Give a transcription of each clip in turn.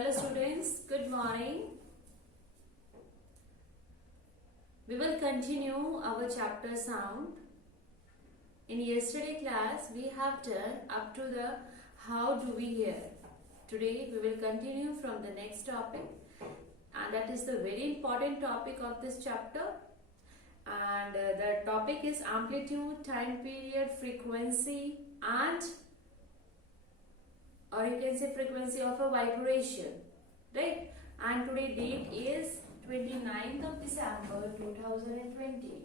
Hello students, good morning. We will continue our chapter sound. In yesterday class we have done up to the how do we hear. Today we will continue from the next topic, and that is the very important topic of this chapter, and the topic is amplitude, time period, frequency, and or you can say frequency of a vibration, right? And today date is 29th of December 2020.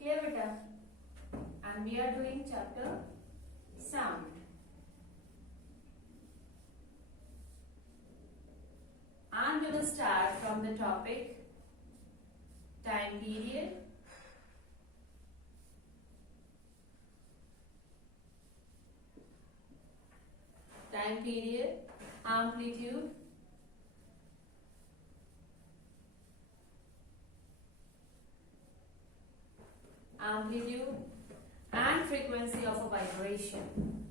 Clear beta? And we are doing chapter sound. And we will start from the topic time period, amplitude, and frequency of a vibration.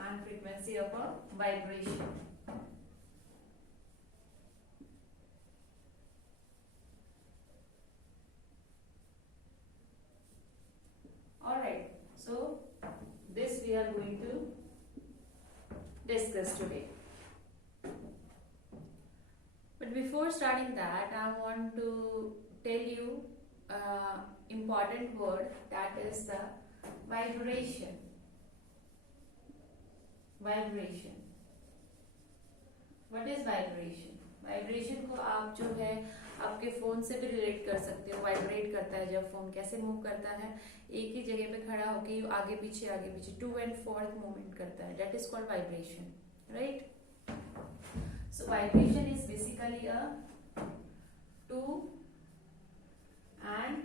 And frequency of a vibration. Alright, so this we are going to discuss today. But before starting that, I want to tell you important word, that is the vibration. Vibration. What is vibration? Vibration को आप जो है आपके फोन से भी रिलेट कर सकते हो. वाइब्रेट करता है जब फोन, कैसे मूव करता है, एक ही जगह पे खड़ा होके आगे पीछे टू एंड फोर्थ मूवमेंट करता है. That is called vibration, right? So vibration is basically a to and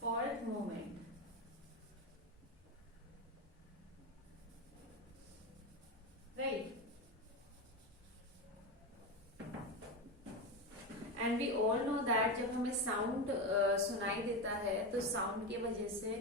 forth movement. Right? And we all know that जब हमें साउंड सुनाई देता है तो साउंड की वजह से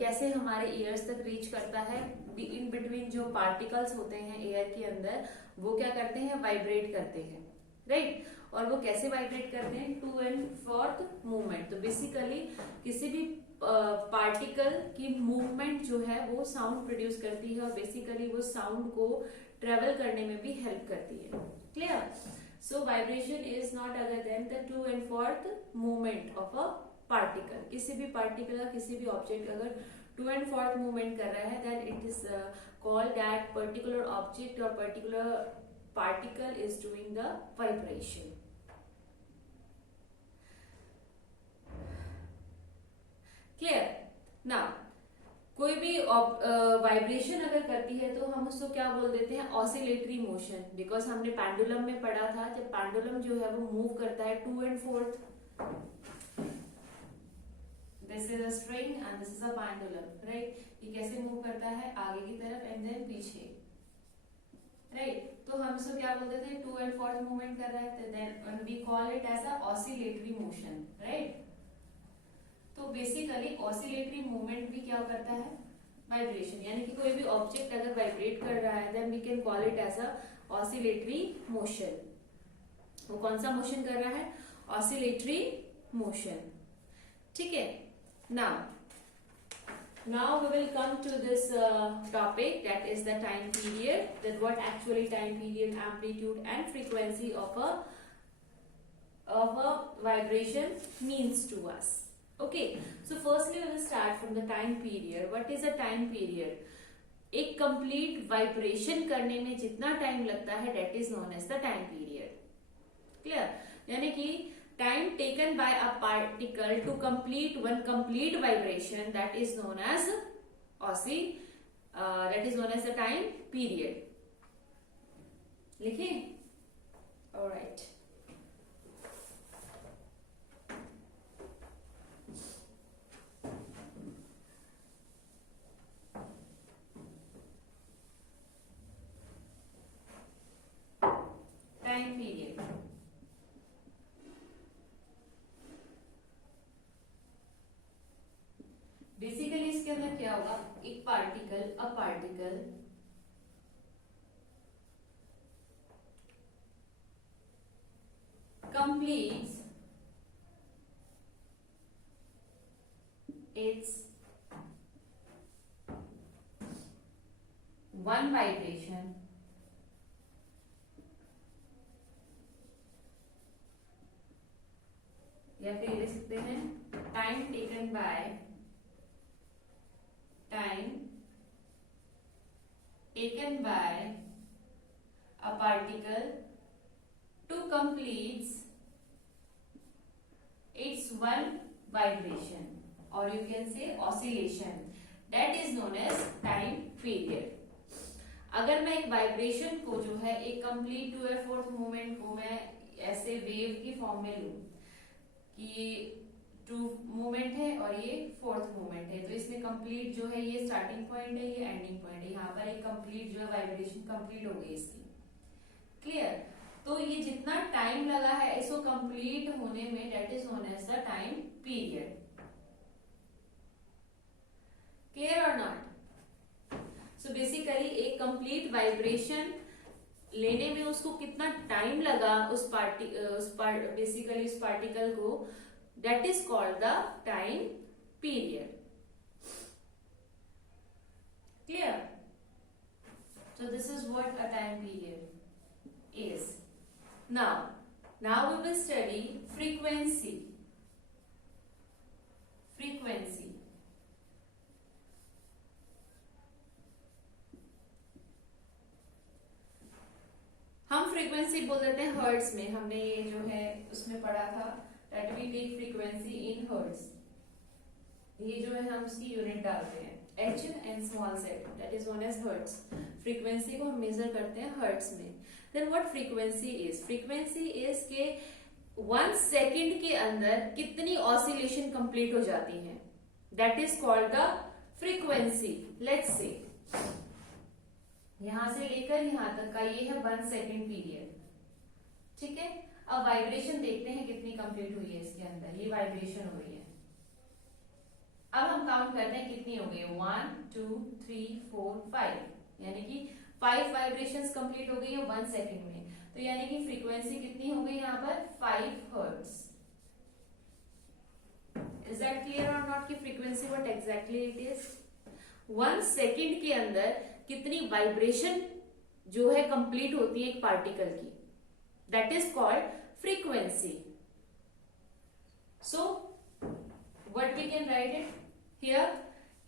कैसे हमारे ईयर्स तक रीच करता है. इन बिटवीन जो पार्टिकल्स होते हैं एयर के अंदर, वो क्या करते हैं, वाइब्रेट करते हैं, राइट? और वो कैसे वाइब्रेट करते हैं, टू एंड फोर्थ मूवमेंट. तो बेसिकली किसी भी पार्टिकल की मूवमेंट जो है वो साउंड प्रोड्यूस करती है, और बेसिकली वो साउंड को ट्रेवल करने में भी हेल्प करती है. Clear? So vibration is not other than the to and fourth movement of a particle. किसी भी particle, किसी भी object अगर to and fourth movement कर रहा है, then it is called that particular object or particular particle is doing the vibration. Clear? Now कोई भी वाइब्रेशन अगर करती है तो हम उसको क्या बोल देते हैं, ऑसिलेटरी मोशन. बिकॉज हमने पेंडुलम में पढ़ा था, जब पेंडुलम जो है वो मूव करता है to and forth. This is a string and this is a pendulum, right? ये कैसे मूव करता है, आगे की तरफ एंड देन पीछे, राइट? तो हम इसको क्या बोल देते हैं, टू एंड फोर्थ मूवमेंट कर रहा है, then we call it as a oscillatory motion, right? तो बेसिकली ऑसिलेटरी मूवमेंट भी क्या करता है, वाइब्रेशन. यानी कि कोई भी ऑब्जेक्ट अगर वाइब्रेट कर रहा है, then we can call it as a oscillatory motion. वो कौन सा मोशन कर रहा है, ऑसिलेटरी मोशन. ठीक है? Now we will come to this topic, that is the time period. That what actually time period, amplitude and frequency of a vibration means to us. Okay, so firstly we will start from the time period. What is a time period? एक complete vibration करने में जितना टाइम लगता है, that is known as the time period. Clear? यानी कि time taken by a particle to complete one complete vibration, that is known as that is known as the time period. लिखें? Alright. a particle completes its one vibration या फिर लिख सकते हैं time taken by a particle to complete its one vibration, or you can say oscillation, that is known as time period. अगर मैं एक वाइब्रेशन को जो है एक कंप्लीट 2/4 मूवमेंट को मैं ऐसे वेव की फॉर्म में लूं कि 2 मूवमेंट है और ये 4th मूवमेंट है, तो इसमें कंप्लीट जो है ये स्टार्टिंग पॉइंट है, ये एंडिंग पॉइंट है, यहाँ पर एक कंप्लीट जो है वाइब्रेशन कंप्लीट हो गई इसकी। क्लियर? तो ये जितना टाइम लगा है इसको कंप्लीट होने में, that is known as the time period. Clear और नॉट? सो बेसिकली एक कंप्लीट वाइब्रेशन लेने में उसको कितना टाइम लगा उस पार्टिकल को, that is called the time period. Clear? So this is what a time period is. Now we will study frequency. हम फ्रीक्वेंसी बोल देते हैं हर्ट्ज में, हमने ये जो है उसमें पढ़ा था that we take frequency in hertz। ये जो है हम उसकी यूनिट डालते हैं h and small z, that is known as hertz। Frequency को हम मेजर करते हैं हर्ट्ज में। Then what frequency is? Frequency is के 1 सेकेंड के अंदर कितनी ऑसिलेशन कंप्लीट हो जाती है, that is called the frequency। Let's say यहां से लेकर यहां तक का ये है 1 सेकेंड पीरियड, ठीक है। अब वाइब्रेशन देखते हैं कितनी कंप्लीट हुई है इसके अंदर, ये वाइब्रेशन हो रही है। अब हम काउंट करते हैं कितनी हो गई, 1 2 3 4 5, यानी कि 5 वाइब्रेशंस कंप्लीट हो गई है 1 सेकेंड में, तो यानी कि फ्रीक्वेंसी कितनी हो गई यहाँ पर 5 हर्ट्ज। इज दैट क्लियर और नॉट कि frequency what exactly it is? 1 सेकेंड के अंदर कितनी वाइब्रेशन जो है कंप्लीट होती है एक पार्टिकल की, that is called frequency. So what we can write it here,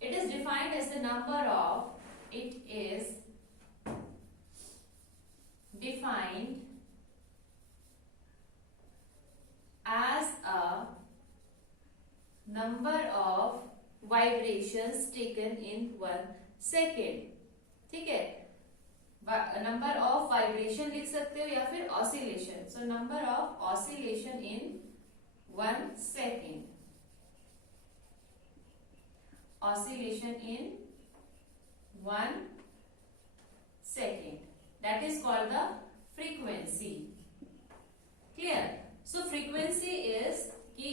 it is defined as the number of, it is defined as a number of vibrations taken in 1 second। ठीक है, नंबर ऑफ वाइब्रेशन लिख सकते हो या फिर oscillation. So number of oscillation in 1 second, oscillation in 1 second, that is called the frequency। Clear? So frequency is कि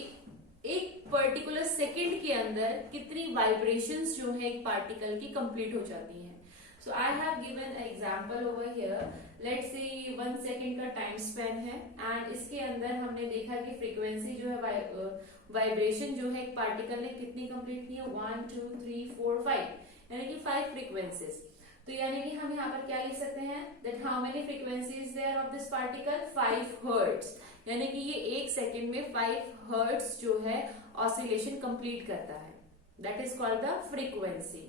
एक particular second के अंदर कितनी वाइब्रेशंस जो है एक पार्टिकल की कंप्लीट हो जाती हैं। So I have given example over here, let's say 1 सेकेंड का टाइम स्पेन है एंड इसके अंदर हमने देखा कि फ्रीक्वेंसी जो है वाइब्रेशन जो है एक पार्टिकल ने कितनी कंप्लीट की है, 1 2 3 4 5, यानी कि 5 फ्रीक्वेंसीज। तो यानी कि हम यहाँ पर क्या लिख सकते हैं, that how many frequencies there of this particle, 5 hertz, यानी कि ये 1 सेकेंड में 5 हर्ट्ज जो है ऑसिलेशन कंप्लीट करता है, that is called the frequency.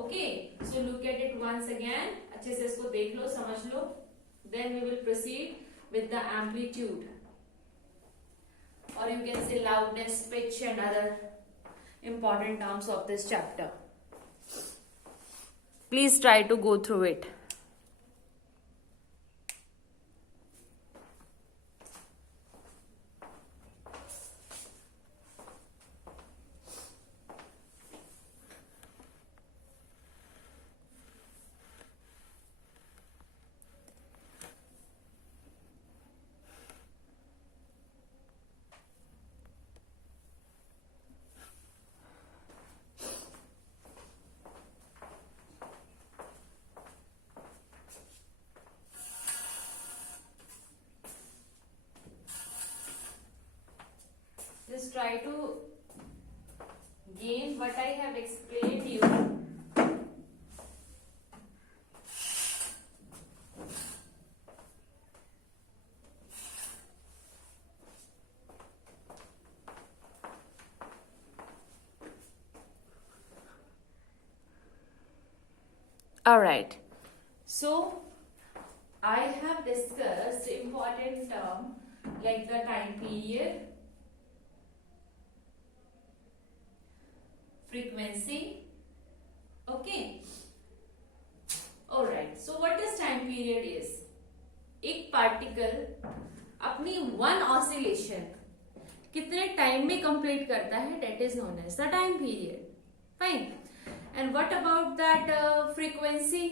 Okay, so look at it once again, अच्छे से इसको देख लो, समझ लो, then we will proceed with the amplitude, और you can say loudness, pitch and other important terms of this chapter. Please try to go through it. try to gain what I have explained you. All right. So I have discussed important term like the time period, frequency. Okay. All right. So what this time period is? एक particle अपनी one oscillation कितने time में complete करता है, that is known as the time period. Fine. And what about that frequency?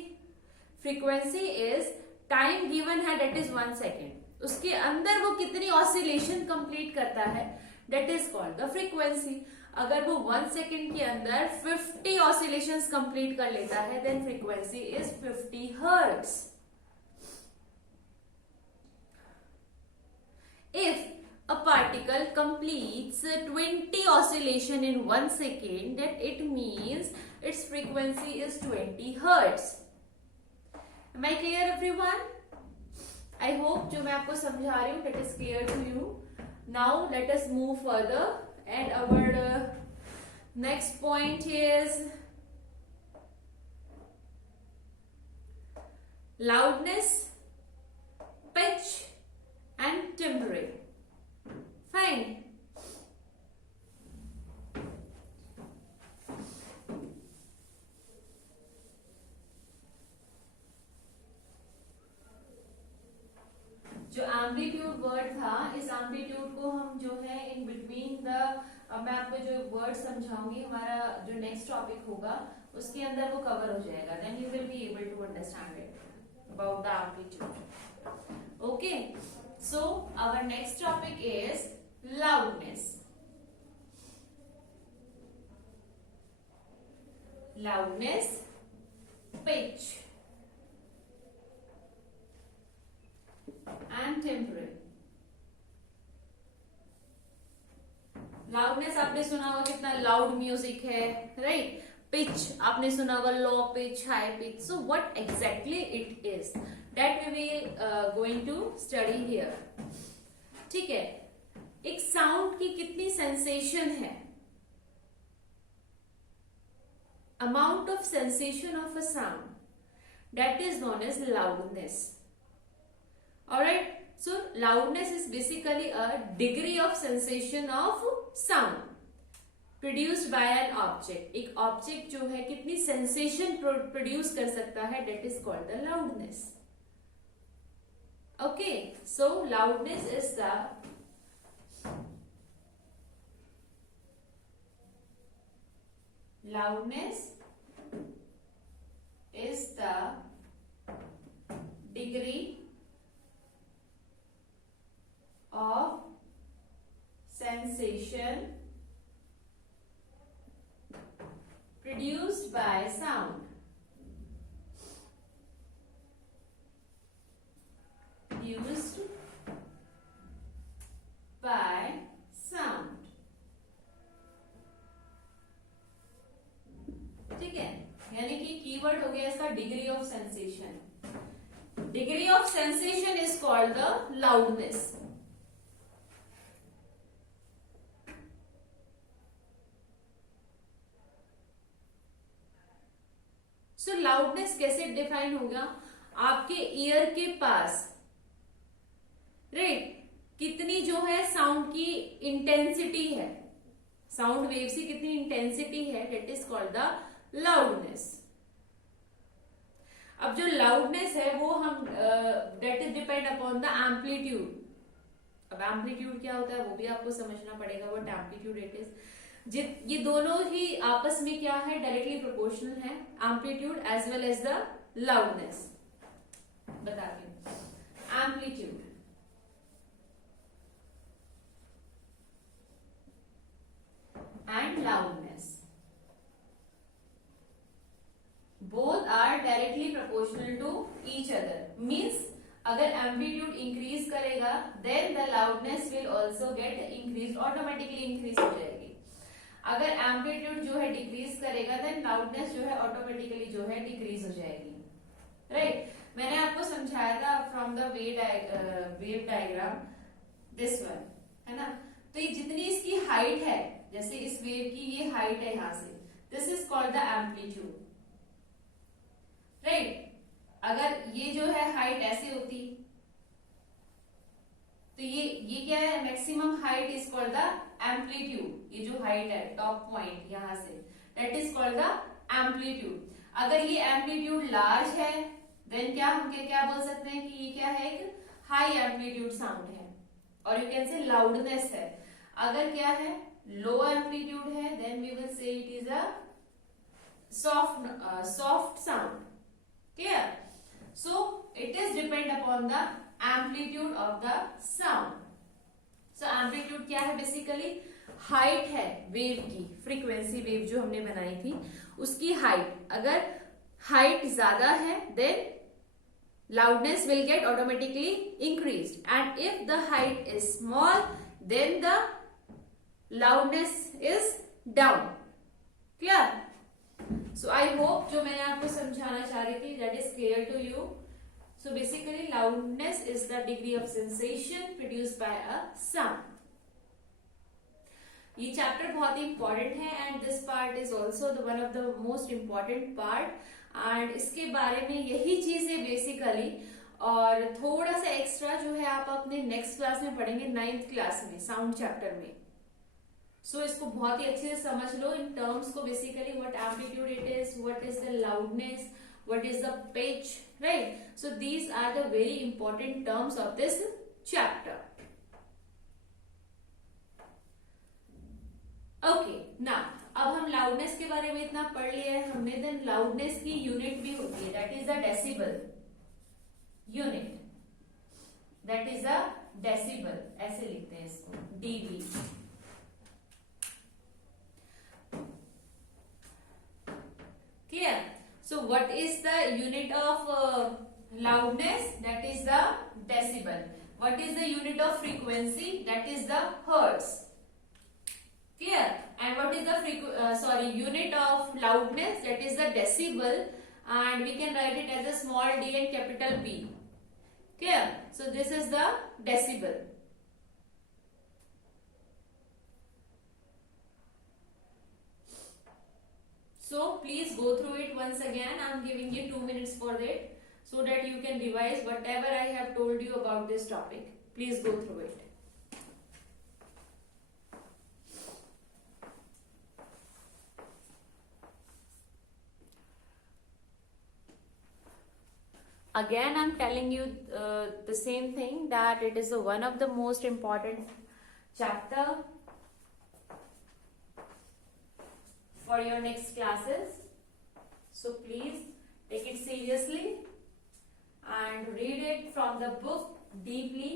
Frequency is time given है, that is 1 second. उसके अंदर वो कितनी oscillation complete करता है, that is called the frequency. अगर वो 1 second के अंदर 50 oscillations complete कर लेता है, then frequency is 50 hertz. If a particle completes 20 oscillation in 1 second, then it means its frequency is 20 hertz. Am I clear everyone? I hope जो मैं आपको समझा रही हूँ that is clear to you. Now let us move further and our next point is loudness, pitch and timbre. Fine. जो amplitude word था, इस एम्पलीट्यूड को हम जो है इन बिटवीन द, मैं आपको जो वर्ड समझाऊंगी, हमारा जो नेक्स्ट टॉपिक होगा उसके अंदर वो कवर हो जाएगा. Then you will be able to understand it about the amplitude. Okay. So our next topic is loudness. Loudness, pitch and timbre. Loudness आपने सुना होगा कितना लाउड म्यूजिक है, राइट. पिच आपने सुना होगा low pitch, high pitch. So what exactly it is, that we will going to study here. ठीक है. एक साउंड की कितनी सेंसेशन है, amount of sensation of a sound, that is known as loudness. Alright. So loudness is basically a degree of sensation of sound produced by an object. एक object जो है कितनी सेंसेशन प्रोड्यूस कर सकता है, that is called the loudness. Okay. So loudness is the loudness is the degree of sensation produced by sound. Produced by sound. ठीक है. यानी कि कीवर्ड हो गया इसका degree of sensation. Degree of sensation is called the loudness. सो लाउडनेस कैसे डिफाइन होगा, आपके ईयर के पास, राइट, कितनी जो है साउंड की इंटेंसिटी है, साउंड वेव की कितनी इंटेंसिटी है, that is called the loudness. अब जो लाउडनेस है वो हम that is depend upon the amplitude. अब एम्पलीट्यूड क्या होता है वो भी आपको समझना पड़ेगा. What amplitude it is. ये दोनों ही आपस में क्या है, डायरेक्टली प्रोपोर्शनल है, amplitude as well as the loudness. बताती हूँ. Amplitude and loudness, both are directly proportional to each other. Means अगर एम्पलीट्यूड इंक्रीज करेगा then the loudness will also get increase, automatically increase हो जाएगी। अगर एम्पलीट्यूड जो है डिक्रीज करेगा देन लाउडनेस जो है ऑटोमेटिकली जो है डिक्रीज हो जाएगी, राइट। मैंने आपको समझाया था from the wave diagram, this one है ना। तो ये जितनी इसकी हाइट है, जैसे इस वेव की ये हाइट है यहां से, this is called the amplitude, right. अगर ये जो है हाइट ऐसे होती तो ये क्या है, maximum height is called the amplitude. ये जो हाइट है टॉप पॉइंट यहां से, that is called the amplitude. अगर ये एम्पलीट्यूड लार्ज है देन क्या हम क्या बोल सकते हैं कि ये क्या है, एक हाई एम्पलीट्यूड साउंड है, और यू कैन से लाउडनेस है। अगर क्या है, लो एम्पलीट्यूड है then we will say it is a soft sound, clear. So it is depend upon the amplitude of the sound. So amplitude क्या है, basically height है वेव की, फ्रीक्वेंसी वेव जो हमने बनाई थी उसकी हाइट। अगर हाइट ज्यादा है then loudness will get automatically increased, and if the height is small then the loudness is down, clear। So I hope जो मैंने आपको समझाना चाह रही थी that is clear to you. So basically loudness is the degree of sensation produced by a sound. ये चैप्टर बहुत ही इंपॉर्टेंट है and this part is also the one of the most important part, and इसके बारे में यही चीज है बेसिकली। और थोड़ा सा एक्स्ट्रा जो है आप अपने नेक्स्ट क्लास में पढ़ेंगे, 9th क्लास में साउंड चैप्टर में। सो इसको बहुत ही अच्छे से समझ लो इन टर्म्स को, basically what amplitude it is, what is the loudness, what is the pitch, right. So these are the very important terms of this chapter. Okay, ना अब हम लाउडनेस के बारे में इतना पढ़ लिया है हमने, देन लाउडनेस की यूनिट भी होती है, that is the decibel unit, that is a decibel, ऐसे लिखते हैं इसको, dB. Clear? So what is the unit of loudness? That is the decibel. What is the unit of frequency? That is the hertz. Clear? And what is the unit of loudness? That is the decibel, and we can write it as a small d and capital B. Clear? So this is the decibel. So please go through it once again. I am giving you 2 minutes for that, so that you can revise whatever I have told you about this topic. Please go through it. Again, I am telling you the same thing, that it is one of the most important chapter for your next classes. So please take it seriously and read it from the book deeply.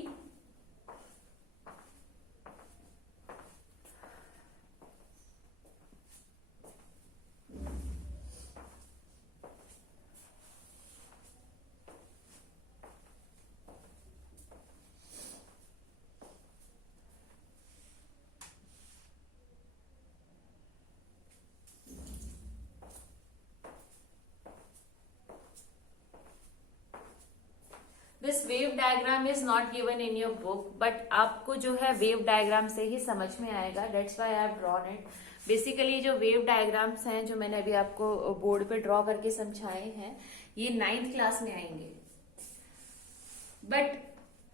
This wave diagram is not given in your book, but आपको जो है wave diagram से ही समझ में आएगा, that's why I have drawn it. Basically जो wave diagrams हैं जो मैंने अभी आपको बोर्ड पे ड्रॉ करके समझाए हैं, ये 9th क्लास में आएंगे। बट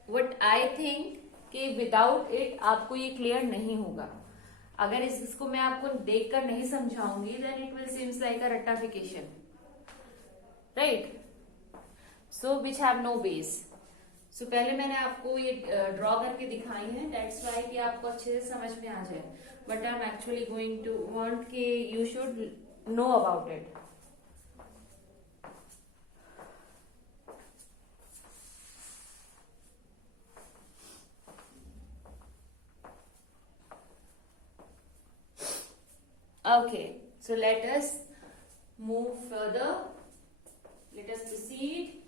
व्हाट आई थिंक कि विदाउट इट आपको ये क्लियर नहीं होगा। अगर इसको मैं आपको देखकर नहीं समझाऊंगी then it will seems like a रट्टाफिकेशन, right. So which have no base. So पहले मैंने आपको ये ड्रॉ करके दिखाई है, दैट्स व्हाई कि आपको अच्छे से समझ में आ जाए, but I am actually going to want कि you should know about it. Okay, so let us move further. Let us proceed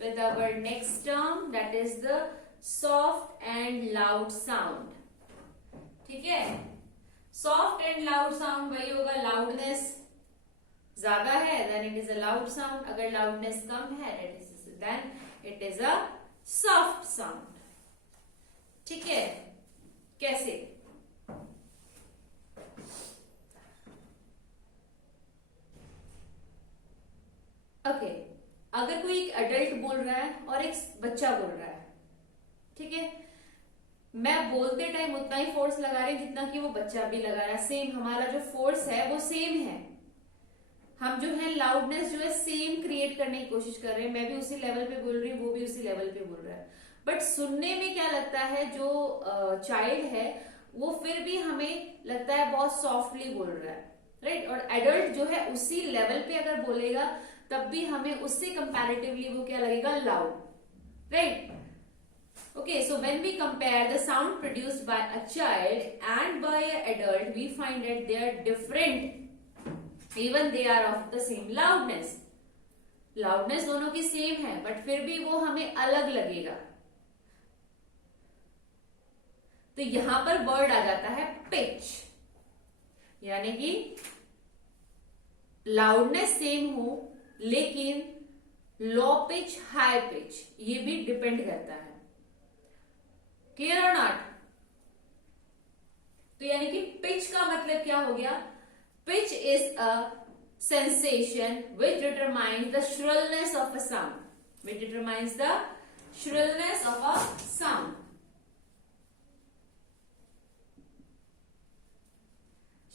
with with our next term, that is the soft and loud sound. ठीक है, soft and loud sound वही होगा, loudness ज्यादा है then it is a loud sound, अगर loudness कम है then it is a soft sound. ठीक है, कैसे? ओके, अगर कोई एक एडल्ट बोल रहा है और एक बच्चा बोल रहा है, ठीक है, मैं बोलते टाइम उतना ही फोर्स लगा रही हूं जितना कि वो बच्चा भी लगा रहा है. सेम हमारा जो फोर्स है वो सेम है. हम जो है लाउडनेस जो है सेम क्रिएट करने की कोशिश कर रहे हैं. मैं भी उसी लेवल पे बोल रही हूँ, वो भी उसी लेवल पे बोल रहा है. बट सुनने में क्या लगता है, जो चाइल्ड है वो फिर भी हमें लगता है बहुत सॉफ्टली बोल रहा है, राइट. और एडल्ट जो है उसी लेवल पे अगर बोलेगा तब भी हमें उससे कंपैरेटिवली वो क्या लगेगा, loud, right. Okay, so when we compare the sound produced by a child and by an adult, we find that they are different. Even they are of the same loudness. Loudness दोनों की सेम है, बट फिर भी वो हमें अलग लगेगा. तो यहां पर वर्ड आ जाता है पिच, यानी कि लाउडनेस सेम हो लेकिन लो पिच, हाई पिच, ये भी डिपेंड करता है. क्लियर और नॉट? तो यानी कि पिच का मतलब क्या हो गया? Pitch is a sensation which determines the shrillness of a sound. Which determines the shrillness of a sound.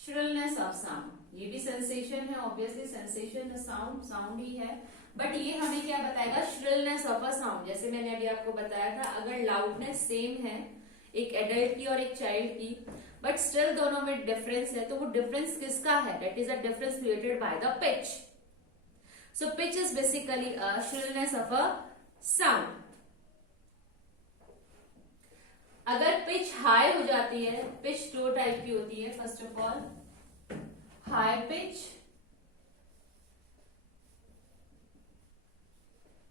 Shrillness of sound, ये भी सेंसेशन है, ऑब्वियसली सेंसेशन साउंड ही है, बट ये हमें क्या बताएगा, श्रिलनेस ऑफ अ साउंड. जैसे मैंने अभी आपको बताया था, अगर लाउडनेस सेम है एक एडल्ट की और एक चाइल्ड की, बट स्टिल दोनों में डिफरेंस है, तो वो डिफरेंस किसका है? That is a difference created by the pitch. So pitch is basically a shrillness of a sound. अगर पिच हाई हो जाती है, पिच दो टाइप की होती है. First of all high pitch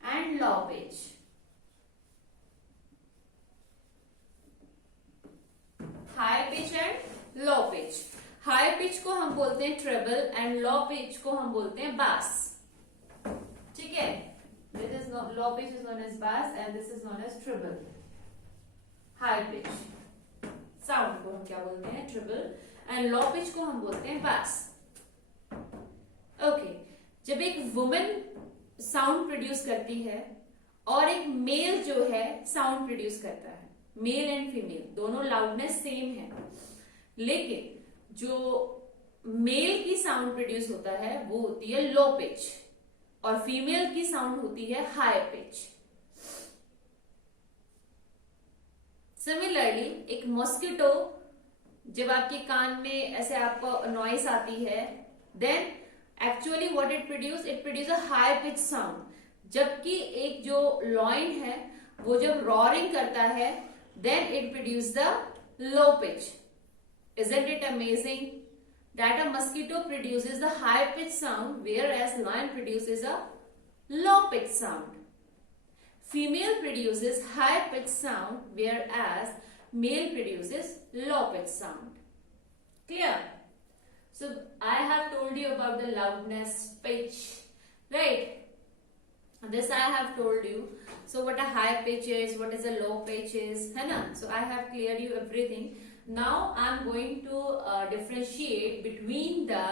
and low pitch. High pitch and low pitch. High pitch को हम बोलते हैं ट्रेबल एंड लो पिच को हम बोलते हैं बास. ठीक है, this is low pitch is known as bass and this is known as treble. High pitch sound को हम क्या बोलते हैं, ट्रेबल, एंड लो पिच को हम बोलते हैं बास. ओके, जब एक वुमेन साउंड प्रोड्यूस करती है और एक मेल जो है साउंड प्रोड्यूस करता है, मेल एंड फीमेल दोनों लाउडनेस सेम है, लेकिन जो मेल की साउंड प्रोड्यूस होता है वो होती है लो पिच और फीमेल की साउंड होती है हाई पिच. सिमिलरली एक मॉस्किटो जब आपके कान में ऐसे आपको नॉइस आती है, then actually what it produce a high pitch sound. जबकि एक जो लॉइन है वो जब रॉरिंग करता है then it produce the low pitch. Isn't it amazing that a mosquito produces the high pitch sound whereas lion produces a low pitch sound. Female produces high pitch sound whereas male produces low pitch sound. Clear? So I have told you about the loudness, pitch, right? This I have told you. So what a high pitch is, what is a low pitch is, है ना? So I have cleared you everything. Now I am going to differentiate between the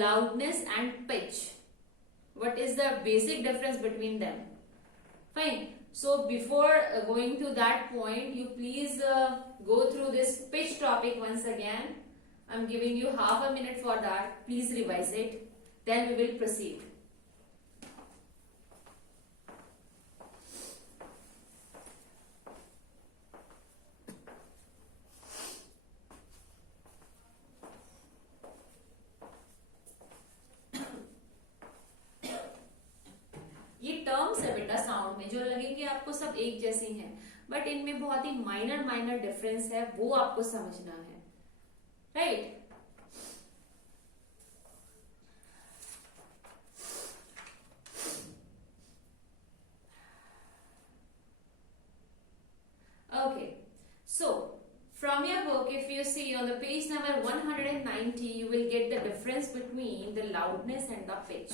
loudness and pitch. What is the basic difference between them? Fine. So before going to that point, you please go through this pitch topic once again. I am giving you half a minute for that. Please revise it. Then we will proceed. Terms है बेटा साउंड में जो लगेंगे आपको सब एक जैसी हैं, बट इनमें बहुत ही माइनर डिफरेंस है, वो आपको समझना है, राइट? 90, you will get the difference between the loudness and the pitch.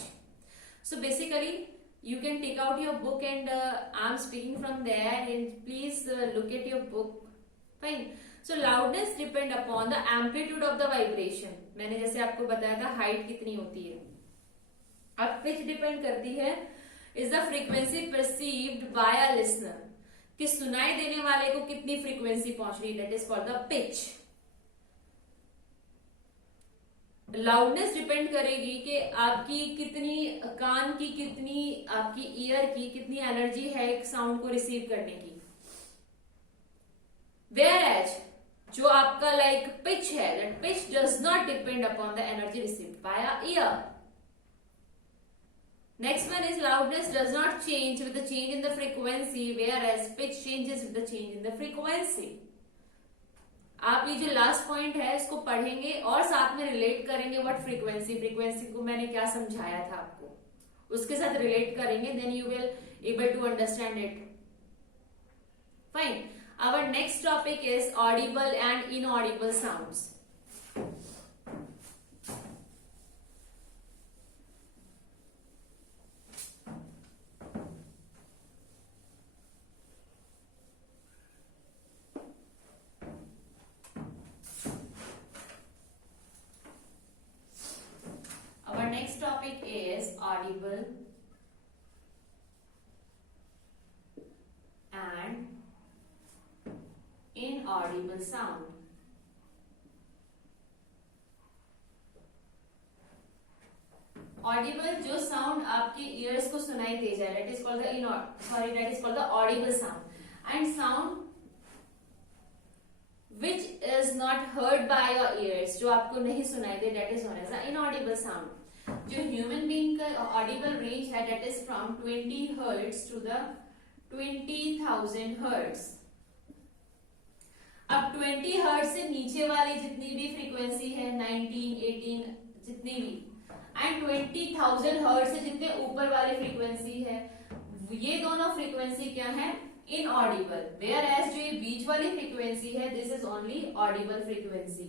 So basically, you can take out your book and I'm speaking from there, and please look at your book. Fine. So loudness depend upon the amplitude of the vibration. मैंने जैसे आपको बताया था हाइट कितनी होती है. अब pitch depend करती है is the frequency perceived bye a listener, कि सुनाई देने वाले को कितनी फ्रीक्वेंसी पहुंच रही है, that is called the pitch. Loudness depend करेगी कि आपकी कितनी कान की, कितनी आपकी ईयर की कितनी एनर्जी है एक साउंड को रिसीव करने की. वेयर एज जो आपका लाइक पिच है, that pitch does not depend upon the energy received by a year. Next one is loudness does not change with the change in the frequency, whereas pitch changes with the change in the frequency. आप ये जो last point है इसको पढ़ेंगे और साथ में रिलेट करेंगे व्हाट फ्रीक्वेंसी को मैंने क्या समझाया था आपको, उसके साथ रिलेट करेंगे, then you will able to understand it. Fine. Our next topic is audible and inaudible sounds. Next topic is audible and inaudible sound. Audible जो साउंड आपके ईयर्स को सुनाई दे जाए, that is called the audible sound. And sound which is not heard by your ears, जो आपको नहीं सुनाई दे, that is known as the inaudible sound. जो ह्यूमन बीइंग का ऑडिबल रेंज है, that is from 20 hertz to the 20,000 hertz. अब 20 hertz से नीचे वाली जितनी भी फ्रीक्वेंसी है, 19, 18 जितनी भी, एंड 20,000 हर्ट्ज से जितने ऊपर वाली फ्रीक्वेंसी है, ये दोनों फ्रीक्वेंसी क्या है, इनऑडिबल. वेयर एज जो ये बीच वाली फ्रीक्वेंसी है, this is only audible frequency.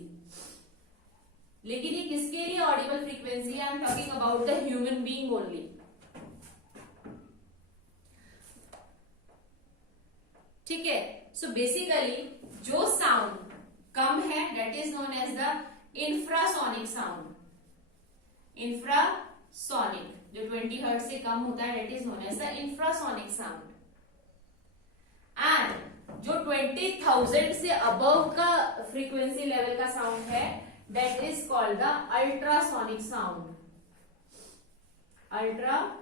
लेकिन ये किसके लिए ऑडिबल फ्रीक्वेंसी है, I am talking about the human being only. ठीक है. सो बेसिकली जो साउंड कम है, that is known as the infrasonic sound. Infrasonic जो 20 हर्ट्ज से कम होता है, that is known as the infrasonic sound. And जो 20,000 से अबव का फ्रीक्वेंसी लेवल का साउंड है, that is called the ultrasonic sound. Ultrasonic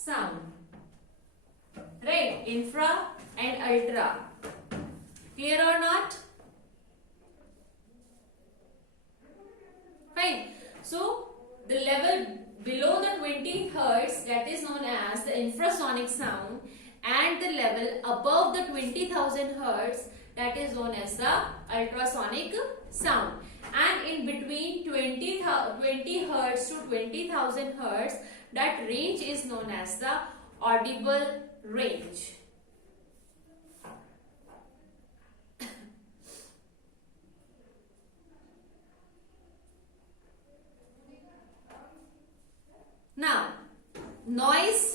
sound, right? Infra and ultra, clear or not? Fine. So the level below the 20 hertz, that is known as the infrasonic sound, and the level above the 20,000 hertz, that is known as the ultrasonic sound. And in between 20 hertz to 20,000 hertz, that range is known as the audible range. Now, noise.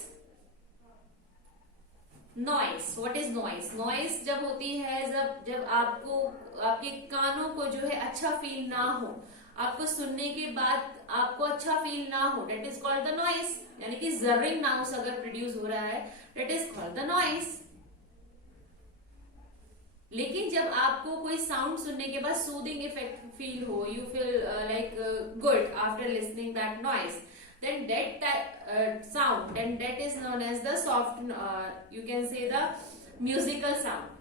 Noise. What is noise? Noise जब होती है, जब आपको आपके कानों को जो है अच्छा फील ना हो, आपको सुनने के बाद आपको अच्छा फील ना हो, that is called the noise. यानी कि जर्रिंग नाउस अगर प्रोड्यूस हो रहा है, that is called the noise. लेकिन जब आपको कोई साउंड सुनने के बाद सूदिंग इफेक्ट फील हो, you feel like good after listening that noise, then that sound, then that is known as the soft, you can say the musical sound.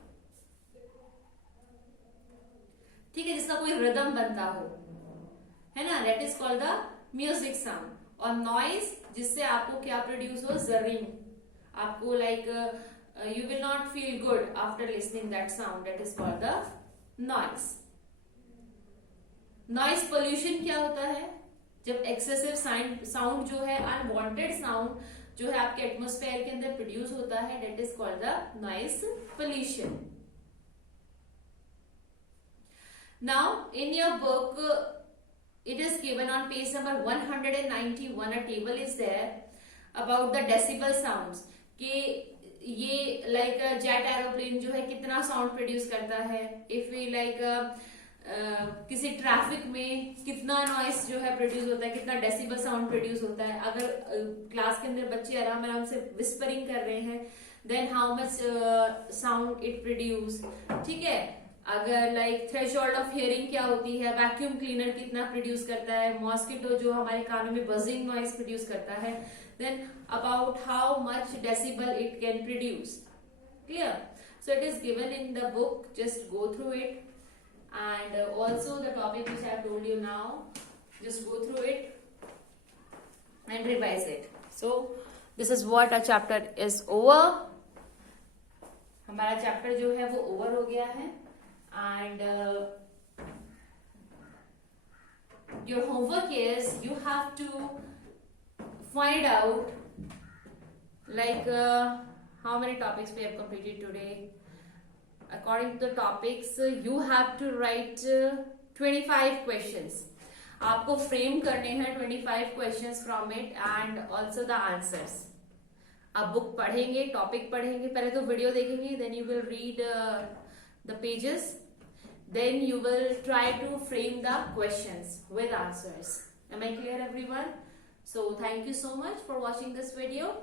ठीक है, जिसका कोई रिदम बनता हो, है ना, that is called the music sound. और noise जिससे आपको क्या प्रोड्यूस हो, जर्रिंग, आपको like you will not feel good after listening that sound, that is called the noise. Noise pollution क्या होता है, जब एक्सेसिव साउंड जो है, अनवांटेड साउंड जो है आपके एटमॉस्फेयर के अंदर प्रोड्यूस होता है, that is called the noise pollution. Now in your book it is given on page number 191, a table is there about the decibel sounds कि ये लाइक जेट एरोप्लेन जो है कितना साउंड प्रोड्यूस करता है, इफ वी लाइक किसी ट्रैफिक में कितना नॉइस जो है प्रोड्यूस होता है, कितना डेसिबल साउंड प्रोड्यूस होता है, अगर क्लास के अंदर बच्चे आराम आराम से विस्परिंग कर रहे हैं then how much sound it produce, ठीक है। अगर लाइक थ्रेशोल्ड ऑफ हियरिंग क्या होती है, वैक्यूम क्लीनर कितना प्रोड्यूस करता है, मॉस्किटो जो हमारे कानों में बजिंग नॉइस प्रोड्यूस करता है, then about how much decibel it can produce. Clear? So it is given in the book, just go through it, and also the topic which I have told you now, just go through it and revise it. So this is what our chapter is over. हमारा चैप्टर जो है वो ओवर हो गया है, and your homework is you have to find out like how many topics we have completed today. According to the topics you have to write 25 questions. आपको फ्रेम करने हैं 25 questions from it and also the answers. आप बुक पढ़ेंगे, टॉपिक पढ़ेंगे, पहले तो वीडियो देखेंगे, then you will read the pages, then you will try to frame the questions with answers. Am I clear everyone? So thank you so much for watching this video.